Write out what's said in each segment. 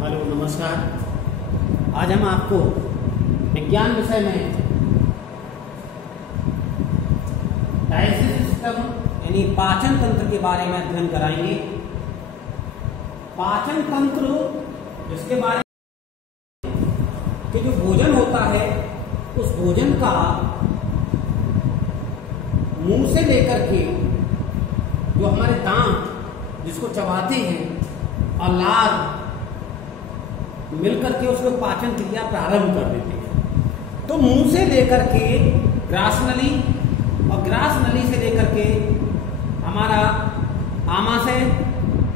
Hello नमस्कार। आज हम आपको विज्ञान विषय में डाइजेस्टिव सिस्टम यानी पाचन तंत्र के बारे में अध्ययन कराएंगे। पाचन तंत्र जिसके बारे में कि जो भोजन होता है उस भोजन का मुंह से लेकर के जो हमारे दांत जिसको चबाते हैं और लार मिलकर के उसको पाचन क्रिया प्रारंभ कर देते हैं। तो मुंह से लेकर के ग्रास नली और ग्रास नली से लेकर के हमारा आमाशय,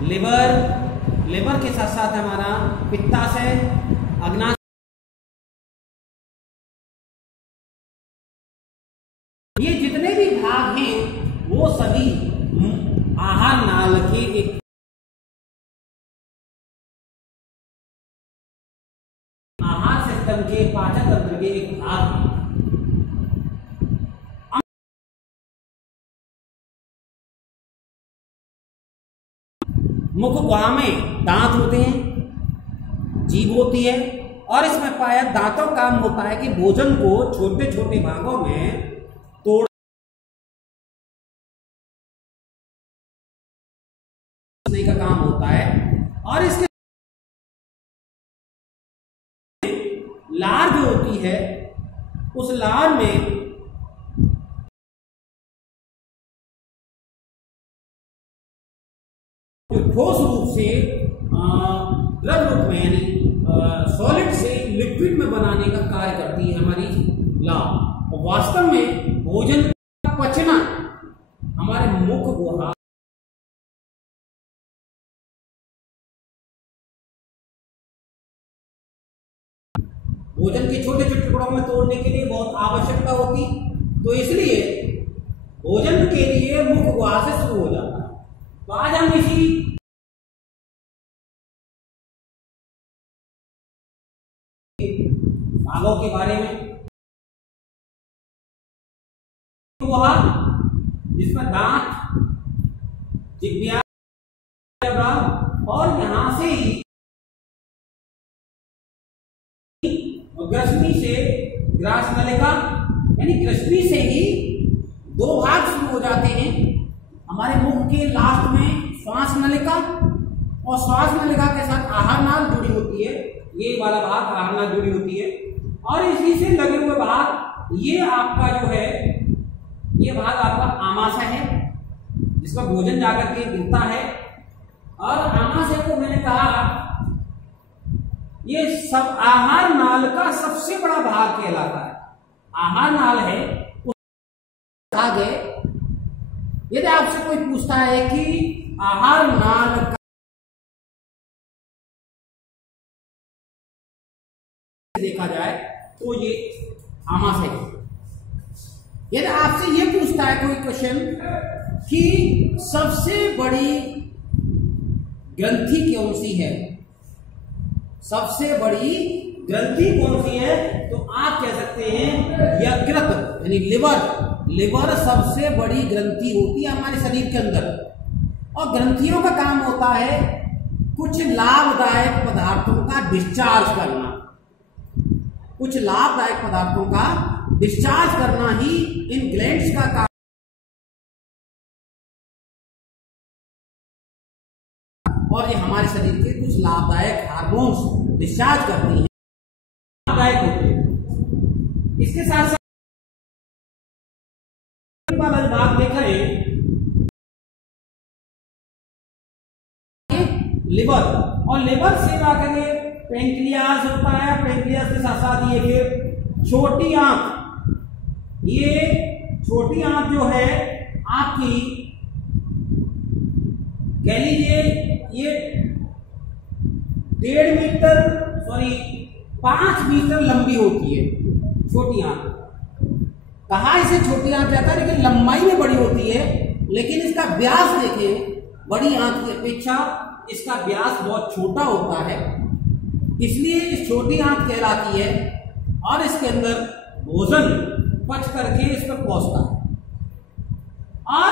लिवर के साथ साथ हमारा पित्ताशय, अग्नाशय, ये जितने भी भाग हैं वो सभी आहार नाल के एक आहार सिस्टम के पाचन तंत्र के एक भाग हैं। मुख गुहा में दांत होते हैं, जीभ होती है और इसमें पाया दांतों का काम होता है कि भोजन को छोटे छोटे भागों में तोड़ने का काम होता है। और इसके लार जो होती है उस लार में ठोस रूप से द्रव रूप में यानी सॉलिड से लिक्विड में बनाने का कार्य करती है हमारी लार। और वास्तव में भोजन का पचना हमारे मुख गुहा भोजन के छोटे छोटे टुकड़ों में तोड़ने के लिए बहुत आवश्यकता होती, तो इसलिए भोजन के लिए मुख गुहा से शुरू हो जाता है। तो आज हम इसी भागों के बारे में गुहा जिसमें दांत, जिह्वा और यहां से ही ग्रसनी से ग्रास नलिका यानी ग्रसनी से ही दो भाग शुरू हो जाते हैं। हमारे मुख के लास्ट में श्वास नलिका और श्वास नलिका के साथ आहार नाल जुड़ी होती है। ये वाला भाग आहार नाल जुड़ी होती है और इसी से लगे हुए भाग ये आपका जो है ये भाग आपका आमाशय है जिसका भोजन जाकर के गिरता है। और आमाशय को मैंने कहा ये सब आहार नाल का सबसे बड़ा भाग कहलाता है। आहार नाल है उस भाग है। यदि आपसे कोई पूछता है कि आहार नाल का देखा जाए तो ये आमाशय है। यदि आपसे ये पूछता है कोई क्वेश्चन कि सबसे बड़ी ग्रंथि कौन सी है, सबसे बड़ी ग्रंथि कौन सी है, तो आप कह सकते हैं यकृत यानी लिवर सबसे बड़ी ग्रंथि होती है हमारे शरीर के अंदर। और ग्रंथियों का काम होता है कुछ लाभदायक पदार्थों का डिस्चार्ज करना, कुछ लाभदायक पदार्थों का डिस्चार्ज करना ही इन ग्लैंड्स का काम। और ये हमारे शरीर के कुछ लाभदायक हार्मोन्स डिस्चार्ज करती हैं, लाभदायक होते हैं। इसके साथ साथ वाला भाग देख रहे हैं लिवर, और लिवर से आकर के पेंक्रियास होता है। पेंक्रियास के साथ साथ ये फिर छोटी आंत, ये छोटी आंत जो है आपकी कह लीजिए ये 5 मीटर लंबी होती है छोटी आंत। कहा इसे छोटी आंत जाता है लेकिन लंबाई में बड़ी होती है। लेकिन इसका व्यास देखें बड़ी आंत की अपेक्षा इसका व्यास बहुत छोटा होता है, इसलिए इस छोटी आंत कहलाती है। और इसके अंदर भोजन पच करके इस पर पहुंचता है और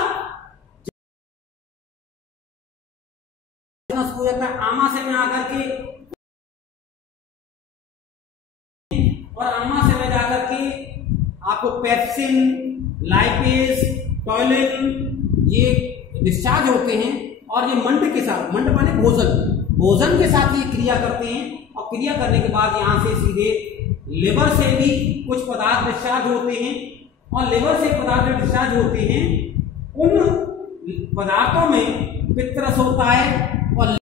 हो जाता है आमाशय में आकर के आपको पेप्सिन, लाइपेज, टॉयलिन ये डिस्चार्ज होते हैं, और ये मंड के साथ, मंड माने भोजन के साथ ये क्रिया करते हैं, और क्रिया करने के बाद यहां से सीधे लिवर से भी कुछ पदार्थ डिस्चार्ज होते हैं, और लिवर से पदार्थ डिस्चार्ज होते हैं, उन पदार्थों में पित्तरस होता है, और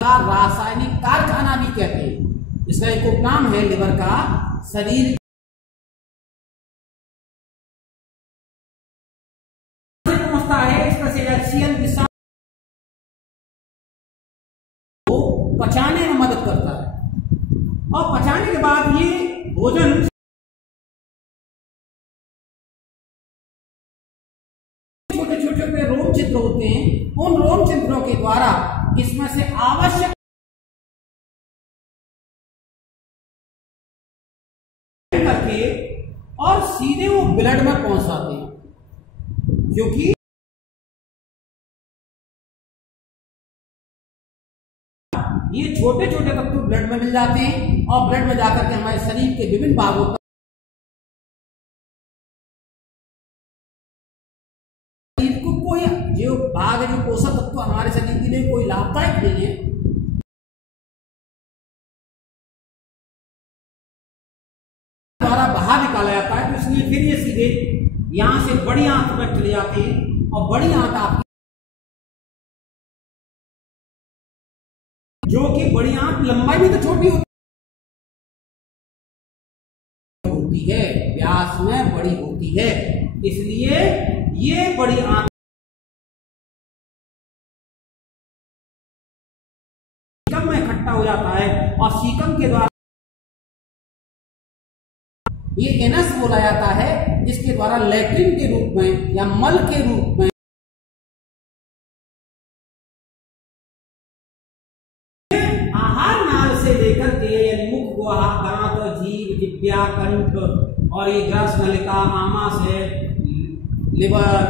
रासायनिक कारखाना भी कहते हैं। इसका एक उपनाम है लिवर का, शरीर से पहुंचता है, इसका से HCl विषाक्त को पचाने में मदद करता है, और पचाने के बाद ये भोजन छोटे छोटे रोम छिद्र होते हैं, उन रोम छिद्रों के द्वारा इसमें से आवश्यक करके और सीधे वो ब्लड में पहुंचाते हैं, क्योंकि ये छोटे छोटे तत्व ब्लड में मिल जाते हैं, और ब्लड में जाकर के हमारे शरीर के विभिन्न भागों तक कोई जो भाग है, जो पोषक तत्व हमारे शरीर के लिए कोई लाभदायक नहीं है, द्वारा बाहर निकाला जाता है। तो इसलिए फिर ये सीधे यहां से बड़ी आंत में चले जाते हैं, और बड़ी आंत आपकी, जो कि बड़ी आंत लंबाई भी तो छोटी होती है, व्यास में बड़ी होती है, इसलिए ये बड़ी आंत सीकम में इकट्ठा हो जाता है, और सीकम के द्वारा ये एनस बोला जाता है, जिसके द्वारा लैट्रिन के रूप में या मल के रूप में आहार नाल से लेकर के, यानी मुख, गुहा, दांत, जीभ, जिह्वा, कंठ, और ये ग्रस नलिका, आमाशय, लिवर,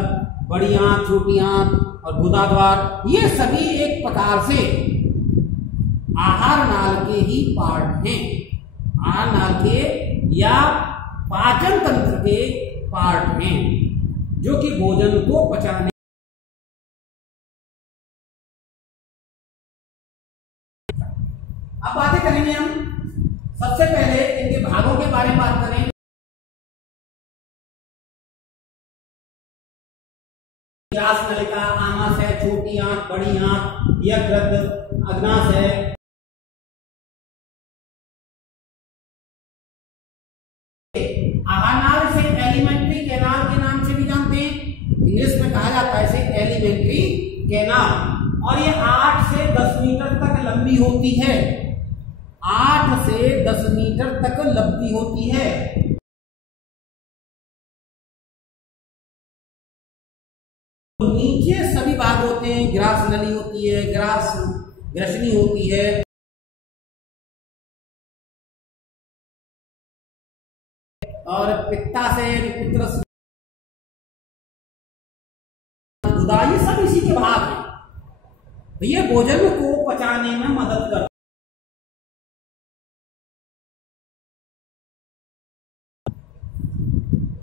बड़ी आंत, छोटी आंत और गुदाद्वार, ये सभी एक प्रकार से आहार नाल के ही पार्ट हैं, आहार नाल के या पाचन तंत्र के पार्ट हैं, जो कि भोजन को पचाने। अब बातें करेंगे हम, सबसे पहले इनके भागों के बारे में बात करें। ग्रास नलिका, आमाशय, छोटी आंत, बड़ी आंत, यकृत, अग्नाशय, आहार से एलिमेंट्री कैनाल के नाम से भी जानते हैं, इंग्लिश में कहा जाता है इसे एलिमेंट्री कैनाल, और ये 8 से 10 मीटर तक लंबी होती है, 8 से 10 मीटर तक लंबी होती है। तो नीचे सभी भाग होते हैं, ग्रास नली होती है, ग्रसनी होती है, और पित्ताशय, पित्तरस, गुदा, ये सब इसी के भाग हैं। तो ये भोजन को पचाने में मदद करते हैं।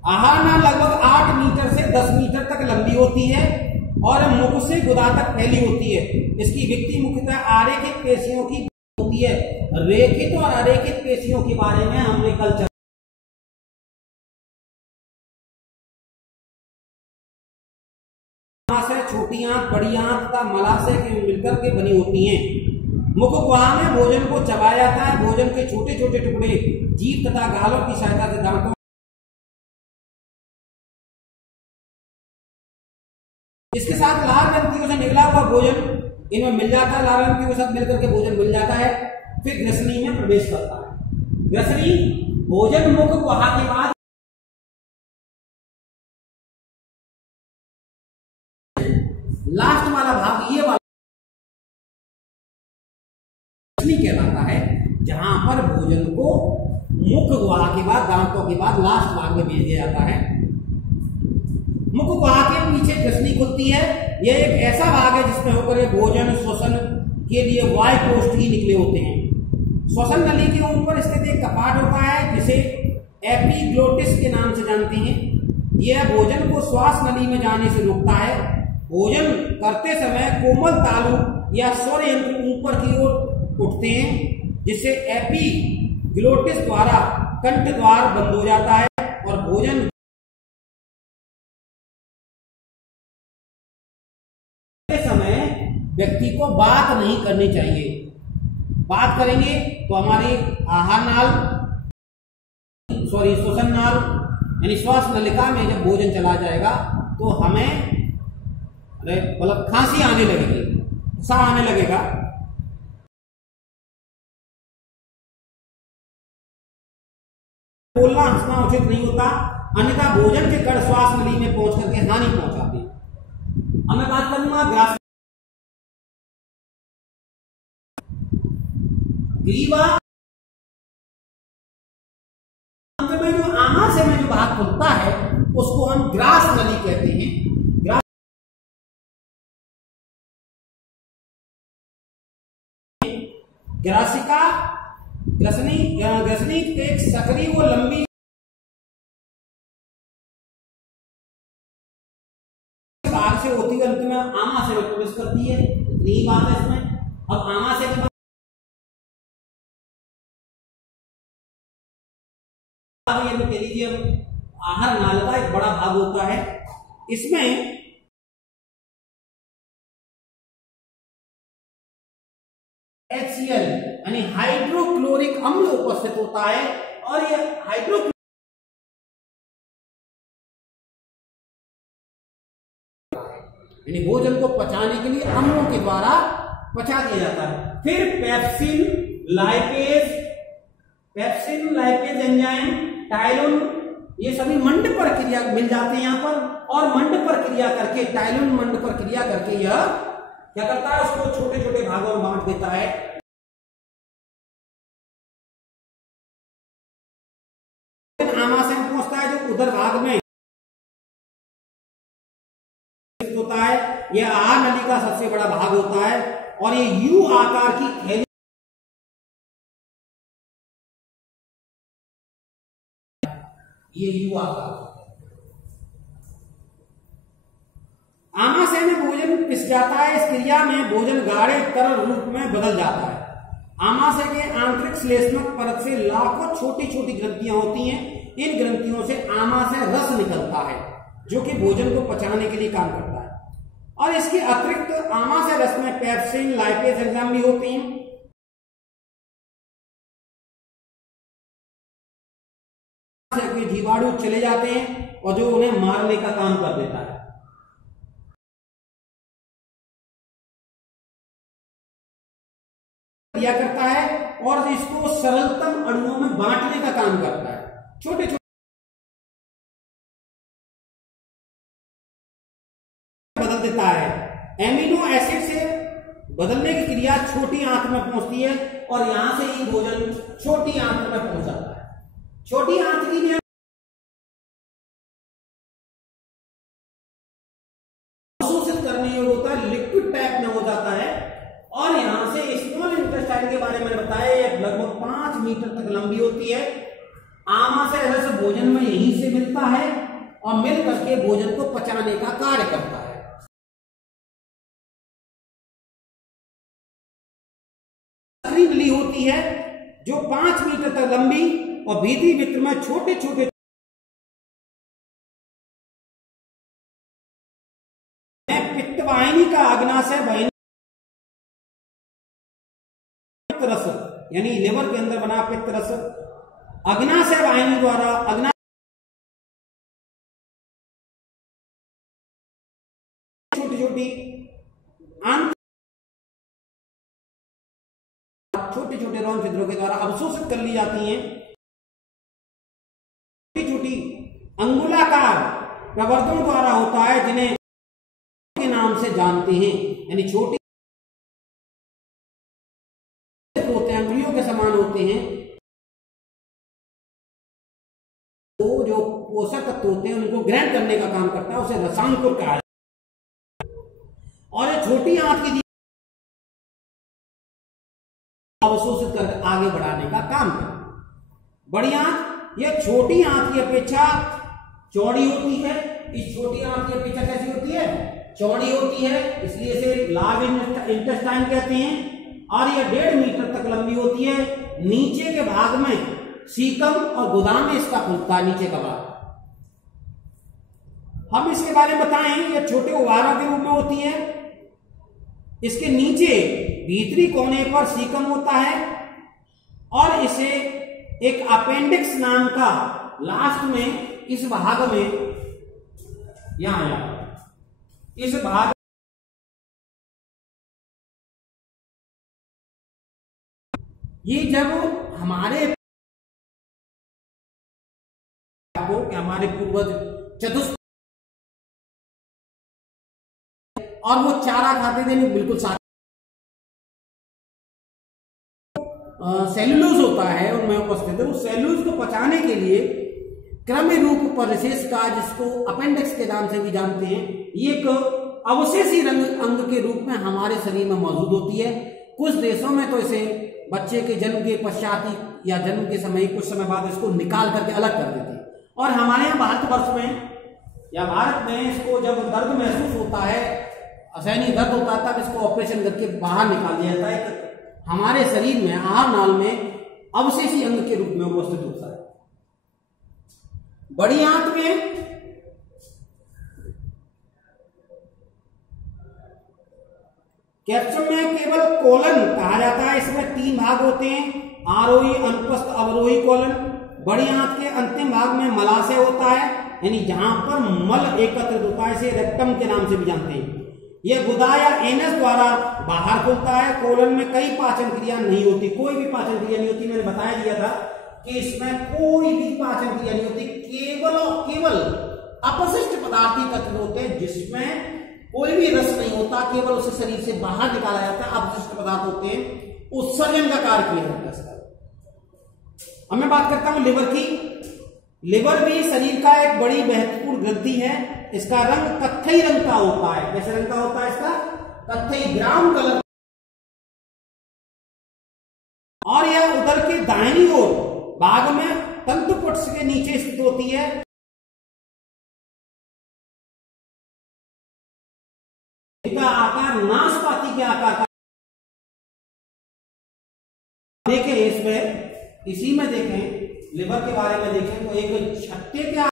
आहार नाल लगभग 8 मीटर से 10 मीटर तक लंबी होती है, और मुख से गुदा तक फैली होती है। इसकी विकृति मुख्यतः आरेखित पेशियों की होती है। रेखित और अरेखित पेशियों के बारे में हमने कल छोटी आंत, बड़ी आंत का मलाशय के मिलकर के बनी होती हैं। मुख गुहा में भोजन को चबाया जाता है। भोजन के छोटे छोटे टुकड़े जीभ तथा गालों की सहायता से दांतों इसके साथ लार ग्रंथियों से निकला हुआ भोजन इनमें मिल जाता है। लार ग्रंथियों के साथ मिलकर के भोजन मिल जाता है, फिर ग्रसनी में प्रवेश करता है। ग्रसनी भोजन मुख गुहा के बाद लास्ट वाला भाग, ये वाला कहलाता है, जहां पर भोजन को मुख गुहा के बाद, दांतों के बाद लास्ट भाग में भेज दिया जाता है। मुख गुहा के पीछे ग्रसनी खुलती है। यह एक ऐसा भाग है जिसमें होकर भोजन श्वसन के लिए वायु कोष्ठ ही निकले होते हैं। श्वसन नली के ऊपर स्थित एक कपाट होता है जिसे एपिग्लोटिस के नाम से जानते हैं। यह भोजन को श्वास नली में जाने से रोकता है। भोजन करते समय कोमल तालु या स्वर यंत्र ऊपर की ओर उठते हैं जिससे एपिग्लोटिस द्वारा कंठ द्वार बंद हो जाता है और भोजन करते समय व्यक्ति को बात नहीं करनी चाहिए। बात करेंगे तो हमारी आहार नाल श्वसन नाल यानी श्वास नलिका में जब भोजन चला जाएगा तो हमें मतलब खांसी आने लगेगी, साह आने लगेगा। बोलना हंसना उचित नहीं होता, अन्यथा भोजन के कण श्वास नली में पहुंच करके हानि पहुंचाते हैं। अब मैं बात करूंगा ग्रीवा में जो आमाशय में जो भाग खुलता है उसको हम ग्रास नली कहते हैं। ग्रासिका ग्रसनी एक सक्रिय व लंबी भाग से होती है, अंत में आमाशय में प्रवेश करती है। यही बात है इसमें। अब आमाशय के ये कह लीजिए आहार नाल का एक बड़ा भाग होता है। इसमें HCl यानी हाइड्रोक्लोरिक अम्ल उपस्थित होता है और ये यानी भोजन को पचाने के लिए अम्लों के द्वारा पचा दिया जाता है। फिर पेप्सिन लाइपेज एंजाइम, टाइलोन, ये सभी मंड प्रक्रिया मिल जाते हैं यहाँ पर और मंड प्रक्रिया करके टाइलोन मंड प्रक्रिया करके यह क्या करता है, उसको छोटे छोटे भागों में बांट देता है। आमाशय में पहुंचता है जो उदर भाग में होता है। यह आहार नली का सबसे बड़ा भाग होता है और ये यू आकार की थैली, ये यू आकार। आमाशय में भोजन पिस जाता है। इस क्रिया में भोजन गाढ़े तरल रूप में बदल जाता है। आमाशय के आंतरिक श्लेष्मक परत से लाखों छोटी छोटी ग्रंथियां होती हैं। इन ग्रंथियों से आमाशय रस निकलता है जो कि भोजन को पचाने के लिए काम करता है। और इसके अतिरिक्त आमाशय रस में पेप्सिन लाइपेज एंजाइम भी होते हैं। जीवाणु चले जाते हैं और जो उन्हें मारने का काम कर देता है। दिया करता है और इसको सरलतम अणुओं में बांटने का काम करता है। छोटे छोटे बदल देता है। एमिनो एसिड से बदलने की क्रिया छोटी आंत में पहुंचती है और यहां से ही भोजन छोटी आंत में पहुंच जाता है। छोटी आंतरी में करने योग्य होता है, लिक्विड टाइप में हो जाता है और यहां से स्मॉल इंटेस्टाइन के बारे में बताया, यह लगभग 5 मीटर तक लंबी होती है। आमाशय रस भोजन में यहीं से मिलता है और मिल करके भोजन को पचाने का कार्य करता है। सक्रिय नली होती है जो 5 मीटर तक लंबी और भीतरी वृत्त में छोटे छोटे पित्तवाहिनी का अग्नाशय वाहिनी रस यानी लिवर के अंदर बना पित्त रस अग्नाशय वाहिनी द्वारा छोटी छोटी छोटे छोटे रौन छिद्रों के द्वारा अवशोषित कर ली जाती हैं। छोटी छोटी अंगुलाकार प्रवर्तन द्वारा होता है जिन्हें के नाम से जानते हैं, यानी छोटी होते हैं, अंगुलियों के समान होते हैं। तो जो पोषक तत्व होते हैं उनको ग्रहण करने का काम करता है, उसे रसांकुर कहा जाता है। और ये छोटी आंत की अवशोषित कर आगे बढ़ाने का काम करती है। बड़ी आंत यह छोटी आंत की अपेक्षा चौड़ी होती है। इस छोटी आंत की अपेक्षा कैसी होती है? चौड़ी होती है, इसलिए इसे लार्ज इंटेस्टाइन कहते हैं। और यह 1.5 मीटर तक लंबी होती है। नीचे के भाग में सीकम और गोदाम में इसका खुलता है नीचे का भाग। हम इसके बारे में बताएं, यह छोटे उभारों के रूप में होती है। इसके नीचे भीतरी कोने पर सीकम होता है और इसे एक अपेंडिक्स नाम का लास्ट में इस भाग में यहां इस भाग ये जब हमारे पूर्वज चतुष्क और वो चारा खाते थे, बिल्कुल सारा सेल्यूलोज होता है उनमें उपस्थित है। उस सेल्यूलोज को पचाने के लिए क्रमिक रूप परिशेष का, जिसको अपेंडिक्स के नाम से भी जानते हैं, ये एक अवशेषी अंग के रूप में हमारे शरीर में मौजूद होती है। कुछ देशों में तो इसे बच्चे के जन्म के पश्चात ही या जन्म के समय कुछ समय बाद इसको निकाल करके अलग कर देते हैं। और हमारे यहाँ भारतवर्ष में या भारत में इसको जब दर्द महसूस होता है, असहनीय दर्द होता है, तब इसको ऑपरेशन करके बाहर निकाल दिया जाता है। हमारे शरीर में आहार नाल में अवशेषी अंग के रूप में उपस्थित होता है। बड़ी आंत में कैप्सूल में केवल कोलन कहा जाता है। इसमें 3 भाग होते हैं, आरोही, अनुपस्थ, अवरोही कोलन। बड़ी आंत के अंतिम भाग में मलाशय होता है, यानी जहां पर मल एकत्रित होता है, इसे रेक्टम के नाम से भी जानते हैं। यह गुदा या एनस द्वारा बाहर खुलता है। कोलन में कई पाचन क्रिया नहीं होती, कोई भी पाचन क्रिया नहीं होती। मैंने बताया दिया था कि इसमें कोई भी पाचन क्रिया नहीं होती, केवल और केवल अपशिष्ट पदार्थ एकत्रित होते हैं, जिसमें कोई भी रस नहीं होता, केवल उसे शरीर से बाहर निकाला जाता है। अपशिष्ट पदार्थ होते हैं, उत्सर्जन का कार्य किया जाता है। अब मैं बात करता हूं लिवर की। लिवर भी शरीर का एक बड़ी महत्वपूर्ण ग्रंथि है। इसका रंग कत्थई रंग का होता है। कैसे रंग का होता है? इसका कत्थई ब्राउन कलर। और यह उदर के दाहिनी ओर भाग में तंतुपट्स के नीचे स्थित होती है। इसका आकार नाशपाती के आकार का। देखें इसमें, इसी में देखें, लिवर के बारे में देखें तो एक छत्ते के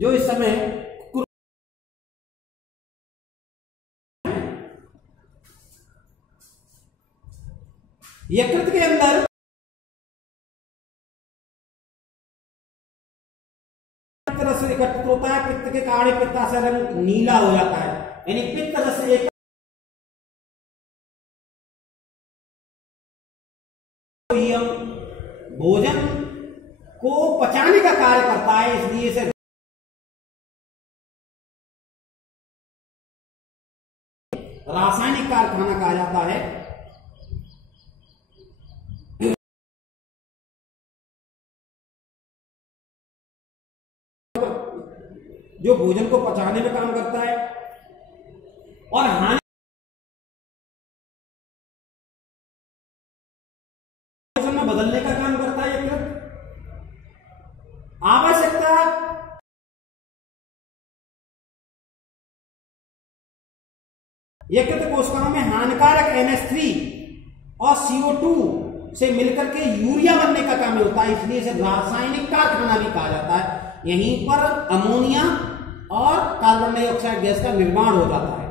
जो इस समय यकृत के अंदर रस एकत्रित होता है। पित्त के कारण पित्ताशय रंग नीला हो जाता है, यानी पित्त रस एक भोजन को पचाने का कार्य करता है, इसलिए इसे रासायनिक कारखाना कहा जाता है। जो भोजन को पचाने में काम करता है और हानि में बदलने का काम करता है। आवश्यकता यकृत कोशिकाओं में हानिकारक NH3 और CO2 से मिलकर के यूरिया बनने का काम होता है, इसलिए इसे रासायनिक कारखाना भी कहा जाता है। यहीं पर अमोनिया और कार्बन डाइऑक्साइड गैस का निर्माण हो जाता है।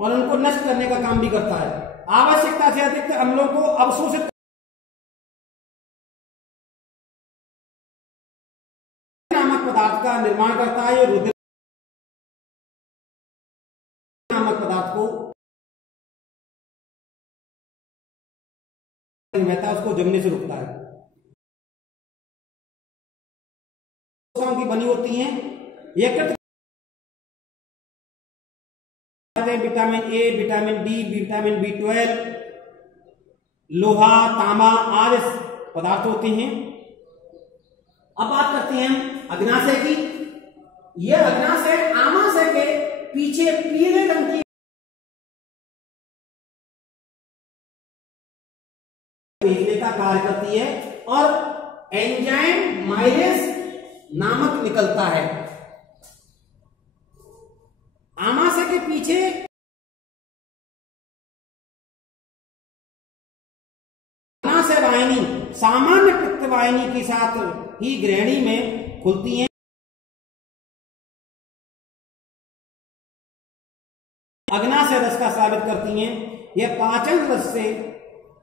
और उनको नष्ट करने का काम भी करता है। आवश्यकता से अधिक अम्लों को अवशोषित नामक पदार्थ का निर्माण करता है। रुधिर नामक पदार्थ को बहता है, उसको जमने से रोकता है। की बनी होती हैं यकृत, vitamin A, vitamin D, vitamin B12, लोहा, तांबा आदि पदार्थ होते हैं। अब बात करते हैं हम अग्नाशय की। यह अग्नाशय आमाशय के पीछे पीले रंग की भेजने का कार्य करती है और एंजाइम माइलेज नामक निकलता है। आमाशय के पीछे अग्नाशय वाहिनी सामान्य पित्तवाहिनी के साथ ही ग्रहणी में खुलती हैं। अग्नाशय रस का साबित करती हैं। यह पाचन रस से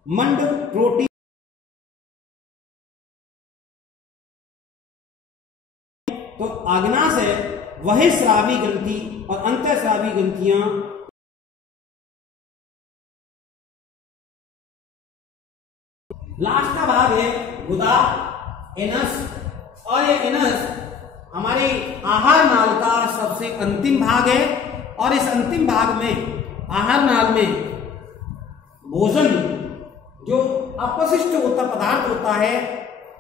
मंड प्रोटीन तो अग्नाशय वह स्रावी ग्रंथि और अंतःस्रावी ग्रंथियां लास्ट का भाग है गुदा एनस, और ये एनस हमारे आहार नाल का सबसे अंतिम भाग है। और इस अंतिम भाग में आहार नाल में भोजन जो अपशिष्ट होता पदार्थ होता है,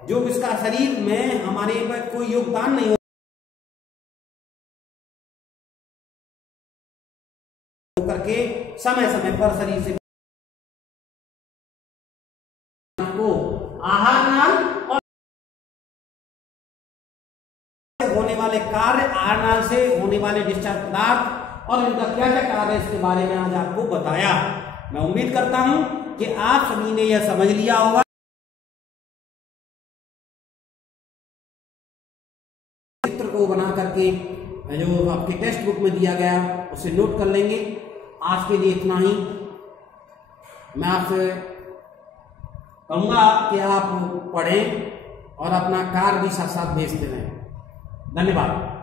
जो इसका शरीर में हमारे पर कोई योगदान नहीं करके समय समय पर शरीर से को आहार नाल और होने वाले कार्य, आहार नाल से होने वाले डिस्चार्ज पदार्थ और इनका क्या क्या कार्य है, इसके बारे में आज आपको बताया। मैं उम्मीद करता हूं कि आप सभी ने यह समझ लिया होगा। चित्र को बना करके जो आपके टेक्स्ट बुक में दिया गया उसे नोट कर लेंगे। आज के लिए इतना ही। मैं आपसे कहूंगा कि आप पढ़ें और अपना कार्य भी साथ साथ भेजते रहें। धन्यवाद।